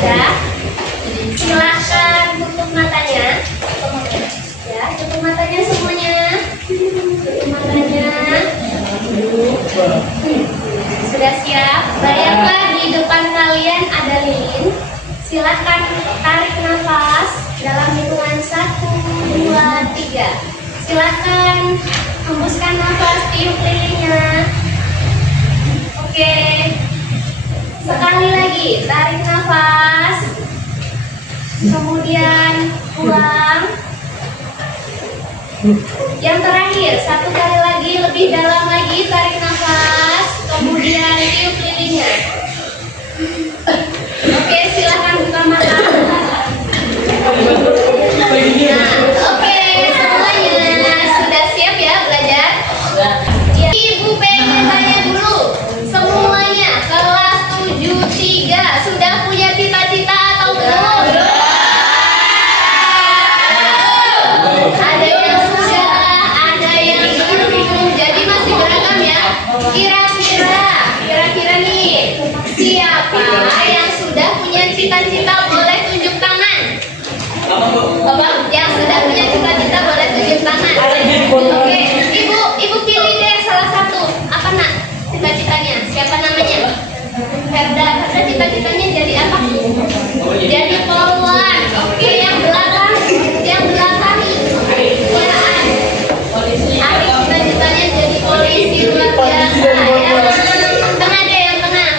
Sudah? Silakan tutup matanya. Ya, tutup matanya semuanya. Tutup matanya. Sudah siap? Bayangkan di depan kalian ada lilin. Silakan tarik nafas dalam hitungan 1, 2, 3. Silakan hembuskan nafas, tiup lilinnya. Oke. Sekali lagi, tarik nafas. Kemudian buang. Yang terakhir, satu kali lagi, lebih dalam lagi, tarik nafas. Kemudian tiup lilinnya. Oke, silakan buka mata. Nah, oke, semuanya sudah siap ya belajar? Ya. Ibu pengen tanya dulu, semuanya kelas 7-3 sudah punya cita-cita atau belum? Ada yang sudah, ada yang belum, jadi masih beragam ya. Kira-kira nih, siapa yang sudah punya cita-cita boleh tunjuk tangan? Bapak, yang sudah punya cita-cita boleh tunjuk tangan. Oke, ibu pilih deh salah satu. Apa nak cita-citanya? Siapa namanya? Herda cita-citanya jadi apa? Jadi polwan. Oke, yang belakang. Ya, Ari cita-citanya jadi polisi luar biasa ya. Yang tengah deh, yang tengah.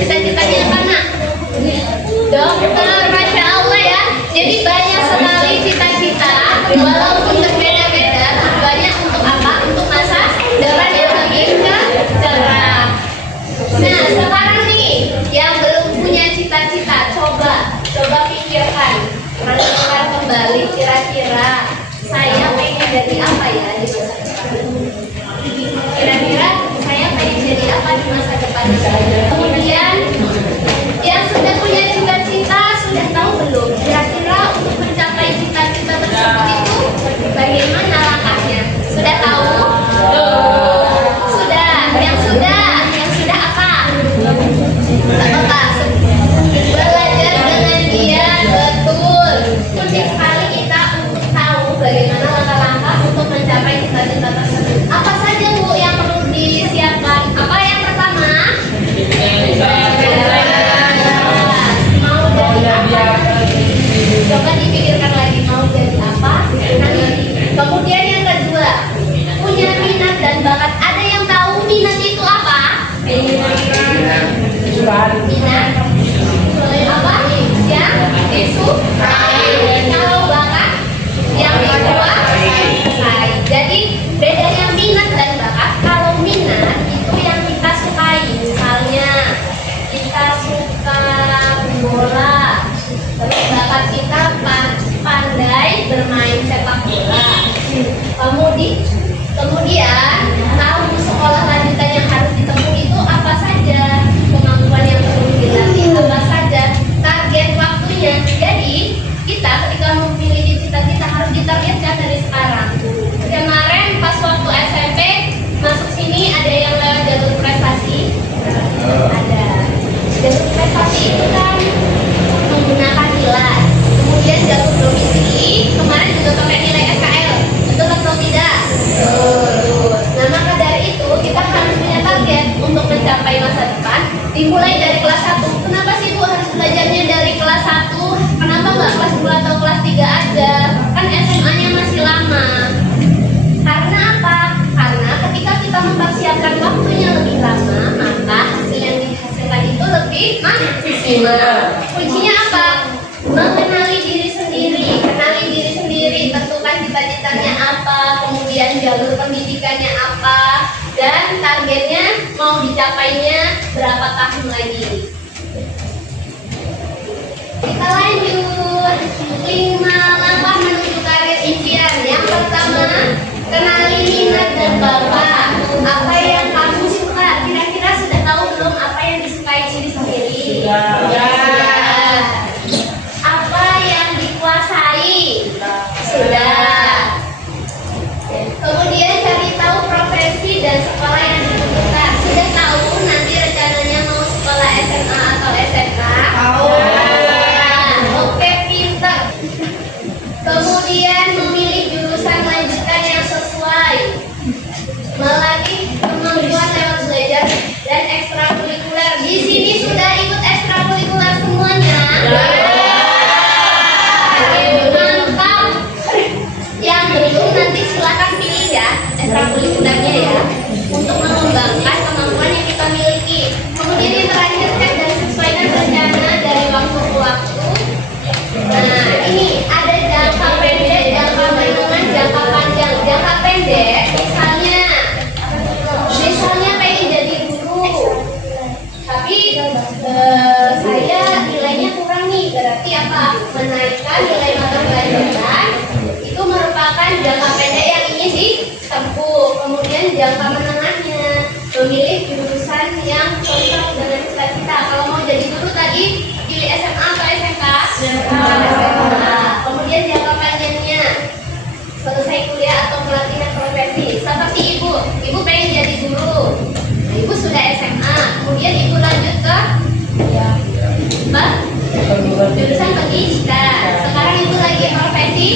Cita-citanya apa nak? Dokter, Masya Allah ya. Jadi banyak sekali cita-cita, walaupun berbeda-beda, tujuannya untuk apa? Untuk masa depan yang lebih cerah. Nah, sekarang nih, yang belum punya cita-cita, coba pikirkan, renungkan kembali kira-kira saya pengen jadi apa ya di masa depan. Kira-kira saya pengen jadi apa di masa depan. Kemudian yang sudah punya cita-cita sudah tahu belum? Kira-kira untuk mencapai cita-cita tersebut itu bagaimana langkahnya? Sudah tahu? Sudah. Yang sudah apa? Apa? Belajar dengan dia, betul. Penting sekali kita untuk tahu bagaimana langkah-langkah untuk mencapai cita-cita tersebut. Apa saja Bu yang perlu disiapkan? Apa yang pertama? Mau jadi apa? Coba dipikirkan lagi mau jadi apa nanti. Kemudian yang kedua, punya minat dan bakat. Ada yang tahu minat itu apa? Minat apa? Yang disukai. Kalau bakat yang dikuasai. Jadi bedanya minat dan bakat. Kalau minat itu yang kita sukai. Misalnya kita suka bola, terus bakat kita pandai bermain sepak bola. Kemudian tahu sekolah lanjutan yang harus ditempuh itu apa saja, kemampuan yang perlu dilatih apa saja, target waktunya. Jadi kita ketika memilih cita-cita harus ditargetkan dari sekarang. Kemarin pas waktu SMP masuk sini ada yang lewat jalur prestasi. Ada jalur prestasi itu kan menggunakan nilai. Kemudian jalur domisili kemarin juga pakai nilai SKL. Betul atau tidak? Nah, maka dari itu kita harus punya target untuk mencapai masa depan. Dimulai dari kelas 1. Kenapa sih Bu harus belajarnya dari kelas 1? Kenapa nggak kelas 2 atau kelas 3 aja? Kan SMA-nya masih lama. Karena apa? Karena ketika kita mempersiapkan waktunya lebih lama, maka hasil yang dihasilkan itu lebih maksimal. Kuncinya apa? Mengenali diri sendiri. Kenali diri sendiri, tentukan cita-citanya apa, kemudian jalur pendidikannya apa, dan targetnya mau dicapainya berapa tahun lagi. Kita lanjut. 5 langkah menuju karir impian. Yang pertama, kenali minat dan bakat. Apa yang kamu suka? Kira-kira sudah tahu belum apa yang disukai diri sendiri? Sudah. Apa yang dikuasai? Sudah. Kemudian cari tahu profesi dan sekolah yang dibutuhkan. Sudah tahu nanti rencananya mau sekolah SMA atau SMK? Tahu. menaikkan nilai mata pelajaran itu merupakan jangka pendek yang ingin ditempuh. Kemudian jangka menengahnya memilih jurusan yang cocok dengan cita-cita. Kalau mau jadi guru tadi pilih SMA atau SMK? SMA. Kemudian jangka panjangnya selesai kuliah atau pelatihan profesi. Seperti ibu pengen jadi guru. Nah, ibu sudah SMA, kemudian ibu lanjut ke jurusan pendidikan. Sekarang ibu lagi profesi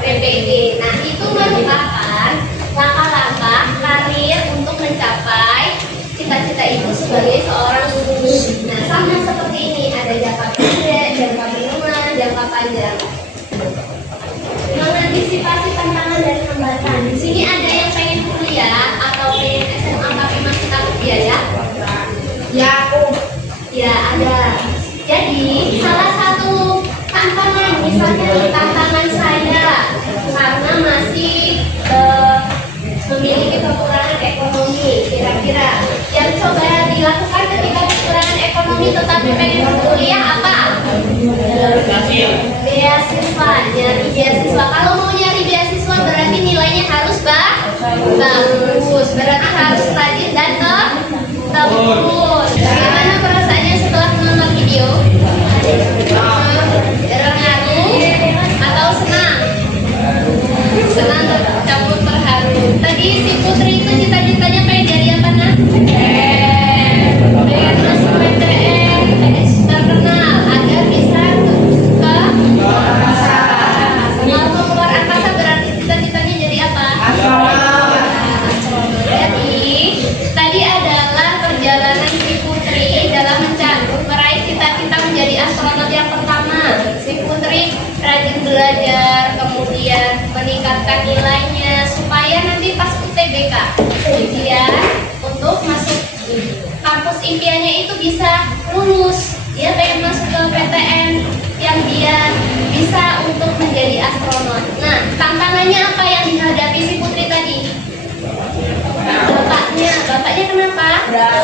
PPD. Nah, itu merupakan langkah-langkah karir untuk mencapai cita-cita ibu sebagai seorang guru. Nah, sama seperti ini, ada jangka pendek, jangka menengah, jangka panjang. Mengantisipasi tantangan dan hambatan. Di sini ada yang pengen kuliah atau pengen SMA tapi masih takut biaya? Ya, ya ada. Jadi salah satu tantangan, misalnya tantangan saya karena masih memiliki kekurangan ekonomi, kira-kira yang coba dilakukan ketika kekurangan ekonomi tetapi pengen kuliah apa? Beasiswa, nyari beasiswa. Kalau mau nyari beasiswa berarti nilainya harus bagus, berarti harus rajin dan tekun. Bagaimana perasaannya setelah menonton video? Terharu atau senang? Senang campur terharu. Tadi si Putri itu cita-citanya pengen jadi apa nak? Pengen masuk PTN terkenal agar bisa ke angkasa. Mau keluar angkasa berarti cita-citanya jadi apa? Jadi tadi adalah perjalanan si Putri dalam meraih cita-cita menjadi astronot yang pertama. Si Putri rajin belajar, kemudian meningkatkan nilainya supaya nanti pas UTBK ujian untuk masuk kampus impiannya itu bisa lulus. Dia pengen masuk ke PTN yang dia bisa untuk menjadi astronot. Nah, tantangannya apa yang dihadapi si Putri tadi? Bapaknya kenapa? Berat.